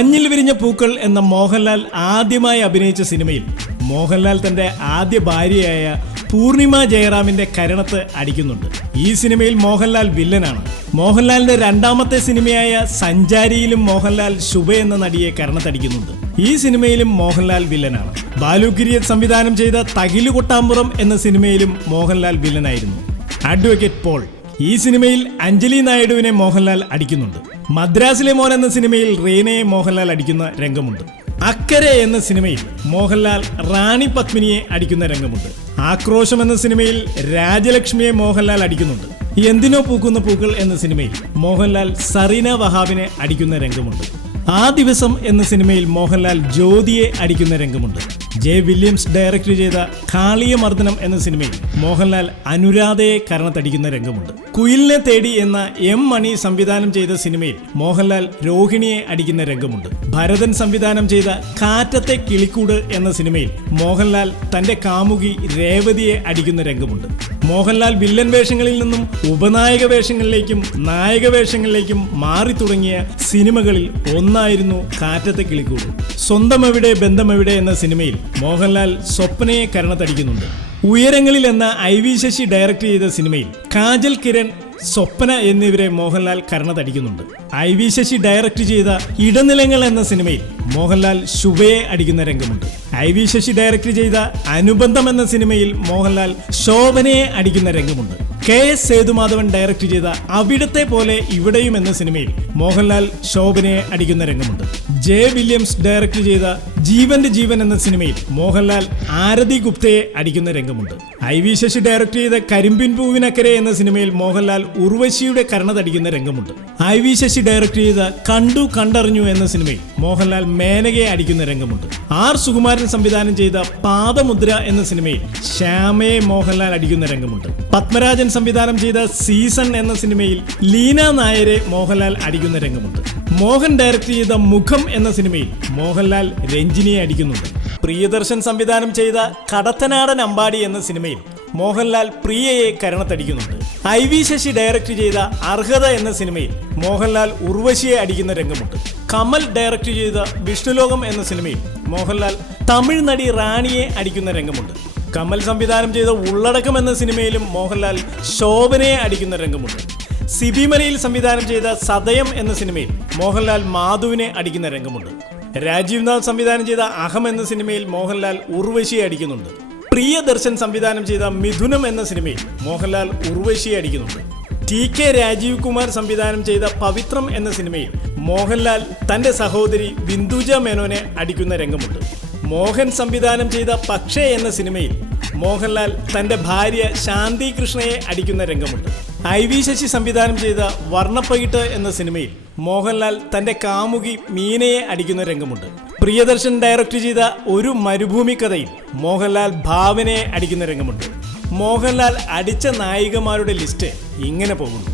മഞ്ഞിൽ വിരിഞ്ഞ പൂക്കൾ എന്ന മോഹൻലാൽ ആദ്യമായി അഭിനയിച്ച സിനിമയിൽ മോഹൻലാൽ തന്റെ ആദ്യ ഭാര്യയായ പൂർണിമ ജയറാമിന്റെ കരണത്ത് അടിക്കുന്നുണ്ട്. ഈ സിനിമയിൽ മോഹൻലാൽ വില്ലനാണ്. മോഹൻലാലിന്റെ രണ്ടാമത്തെ സിനിമയായ സഞ്ചാരിയിലും മോഹൻലാൽ ശുഭ എന്ന നടിയെ കരണത്തടിക്കുന്നുണ്ട്. ഈ സിനിമയിലും മോഹൻലാൽ വില്ലനാണ്. ബാലു കിരിയൻ സംവിധാനം ചെയ്ത തകിലു കൊട്ടാമ്പുറം എന്ന സിനിമയിലും മോഹൻലാൽ വില്ലനായിരുന്നു. അഡ്വക്കേറ്റ് പോൾ ഈ സിനിമയിൽ അഞ്ജലി നായിഡുവിനെ മോഹൻലാൽ അടിക്കുന്നുണ്ട്. മദ്രാസിലെ മോൻ എന്ന സിനിമയിൽ റീനയെ മോഹൻലാൽ അടിക്കുന്ന രംഗമുണ്ട്. അക്കരെ എന്ന സിനിമയിൽ മോഹൻലാൽ റാണി പത്മിനിയെ അടിക്കുന്ന രംഗമുണ്ട്. ആക്രോശം എന്ന സിനിമയിൽ രാജലക്ഷ്മിയെ മോഹൻലാൽ അടിക്കുന്നുണ്ട്. എന്തിനോ പൂക്കുന്ന പൂക്കൾ എന്ന സിനിമയിൽ മോഹൻലാൽ സറീന വഹാബിനെ അടിക്കുന്ന രംഗമുണ്ട്. ആ ദിവസം എന്ന സിനിമയിൽ മോഹൻലാൽ ജ്യോതിയെ അടിക്കുന്ന രംഗമുണ്ട്. ജെ വില്യംസ് ഡയറക്റ്റ് ചെയ്ത കാളിയ മർദ്ദനം എന്ന സിനിമയിൽ മോഹൻലാൽ അനുരാധയെ കരണത്തടിക്കുന്ന രംഗമുണ്ട്. കുയിലിനെ തേടി എന്ന എം മണി സംവിധാനം ചെയ്ത സിനിമയിൽ മോഹൻലാൽ രോഹിണിയെ അടിക്കുന്ന രംഗമുണ്ട്. ഭരതൻ സംവിധാനം ചെയ്ത കാറ്റത്തെ കിളിക്കൂട് എന്ന സിനിമയിൽ മോഹൻലാൽ തന്റെ കാമുകി രേവതിയെ അടിക്കുന്ന രംഗമുണ്ട്. മോഹൻലാൽ വില്ലൻ വേഷങ്ങളിൽ നിന്നും ഉപനായക വേഷങ്ങളിലേക്കും നായക വേഷങ്ങളിലേക്കും മാറി തുടങ്ങിയ സിനിമകളിൽ ഒന്നായിരുന്നു കാറ്റത്തെ കിളിക്കൂട്. സ്വന്തം എവിടെ ബന്ധമെവിടെ എന്ന സിനിമയിൽ മോഹൻലാൽ സ്വപ്നയെ കരണത്തടിക്കുന്നുണ്ട്. ഉയരങ്ങളിൽ എന്ന IV ശശി ഡയറക്റ്റ് ചെയ്ത സിനിമയിൽ കാജൽ കിരൺ, സ്വപ്ന എന്നിവരെ മോഹൻലാൽ കരണത്തടിക്കുന്നുണ്ട്. IV ശശി ഡയറക്റ്റ് ചെയ്ത ഇടനിലങ്ങൾ എന്ന സിനിമയിൽ മോഹൻലാൽ ശുഭയെ അടിക്കുന്ന രംഗമുണ്ട്. IV ശശി ഡയറക്റ്റ് ചെയ്ത അനുബന്ധം എന്ന സിനിമയിൽ മോഹൻലാൽ ശോഭനയെ അടിക്കുന്ന രംഗമുണ്ട്. KS സേതുമാധവൻ ഡയറക്റ്റ് ചെയ്ത അവിടത്തെ പോലെ ഇവിടെയും എന്ന സിനിമയിൽ മോഹൻലാൽ ശോഭനയെ അടിക്കുന്ന രംഗമുണ്ട്. ജെ വില്യംസ് ഡയറക്റ്റ് ചെയ്ത ജീവന്റെ ജീവൻ എന്ന സിനിമയിൽ മോഹൻലാൽ ആരതി ഗുപ്തയെ അടിക്കുന്ന രംഗമുണ്ട്. IV ശശി ഡയറക്റ്റ് ചെയ്ത കരിമ്പിൻ പൂവിനക്കരെ എന്ന സിനിമയിൽ മോഹൻലാൽ ഉർവശിയുടെ കരണത്തടിക്കുന്ന രംഗമുണ്ട്. IV ശശി ഡയറക്റ്റ് ചെയ്ത കണ്ടു കണ്ടറിഞ്ഞു എന്ന സിനിമയിൽ മോഹൻലാൽ മേനകയെ അടിക്കുന്ന രംഗമുണ്ട്. R സുകുമാരൻ സംവിധാനം ചെയ്ത പാദമുദ്ര എന്ന സിനിമയിൽ ശ്യാമയെ മോഹൻലാൽ അടിക്കുന്ന രംഗമുണ്ട്. പത്മരാജൻ സംവിധാനം ചെയ്ത സീസൺ എന്ന സിനിമയിൽ ലീന നായരെ മോഹൻലാൽ അടിക്കുന്ന രംഗമുണ്ട്. മോഹൻ ഡയറക്റ്റ് ചെയ്ത മുഖം എന്ന സിനിമയിൽ മോഹൻലാൽ രഞ്ജിനിയെ അടിക്കുന്നുണ്ട്. പ്രിയദർശൻ സംവിധാനം ചെയ്ത കടത്തനാടൻ അമ്പാടി എന്ന സിനിമയിൽ മോഹൻലാൽ പ്രിയയെ കരണത്തടിക്കുന്നുണ്ട്. IV ശശി ഡയറക്റ്റ് ചെയ്ത അർഹത എന്ന സിനിമയിൽ മോഹൻലാൽ ഉർവശിയെ അടിക്കുന്ന രംഗമുണ്ട്. കമൽ ഡയറക്റ്റ് ചെയ്ത വിഷ്ണുലോകം എന്ന സിനിമയിൽ മോഹൻലാൽ തമിഴ് നടി റാണിയെ അടിക്കുന്ന രംഗമുണ്ട്. കമൽ സംവിധാനം ചെയ്ത ഉള്ളടക്കം എന്ന സിനിമയിലും മോഹൻലാൽ ശോഭനയെ അടിക്കുന്ന രംഗമുണ്ട്. സിബി മലയിൽ സംവിധാനം ചെയ്ത സതയം എന്ന സിനിമയിൽ മോഹൻലാൽ മാധുവിനെ അടിക്കുന്ന രംഗമുണ്ട്. രാജീവ് നാഥ് സംവിധാനം ചെയ്ത അഹം എന്ന സിനിമയിൽ മോഹൻലാൽ ഉർവശിയെ അടിക്കുന്നുണ്ട്. പ്രിയദർശൻ സംവിധാനം ചെയ്ത മിഥുനം എന്ന സിനിമയിൽ മോഹൻലാൽ ഉർവശിയെ അടിക്കുന്നുണ്ട്. TK രാജീവ് കുമാർ സംവിധാനം ചെയ്ത പവിത്രം എന്ന സിനിമയിൽ മോഹൻലാൽ തന്റെ സഹോദരി ബിന്ദുജ മേനോനെ അടിക്കുന്ന രംഗമുണ്ട്. മോഹൻ സംവിധാനം ചെയ്ത പക്ഷേ എന്ന സിനിമയിൽ മോഹൻലാൽ തന്റെ ഭാര്യ ശാന്തി കൃഷ്ണയെ അടിക്കുന്ന രംഗമുണ്ട്. IV ശശി സംവിധാനം ചെയ്ത വർണ്ണപ്പകിട്ട് എന്ന സിനിമയിൽ മോഹൻലാൽ തന്റെ കാമുകി മീനയെ അടിക്കുന്ന രംഗമുണ്ട്. പ്രിയദർശൻ ഡയറക്റ്റ് ചെയ്ത ഒരു മരുഭൂമി കഥയിൽ മോഹൻലാൽ ഭാവനയെ അടിക്കുന്ന രംഗമുണ്ട്. മോഹൻലാൽ അടിച്ച നായികമാരുടെ ലിസ്റ്റ് ഇങ്ങനെ പോകുന്നു.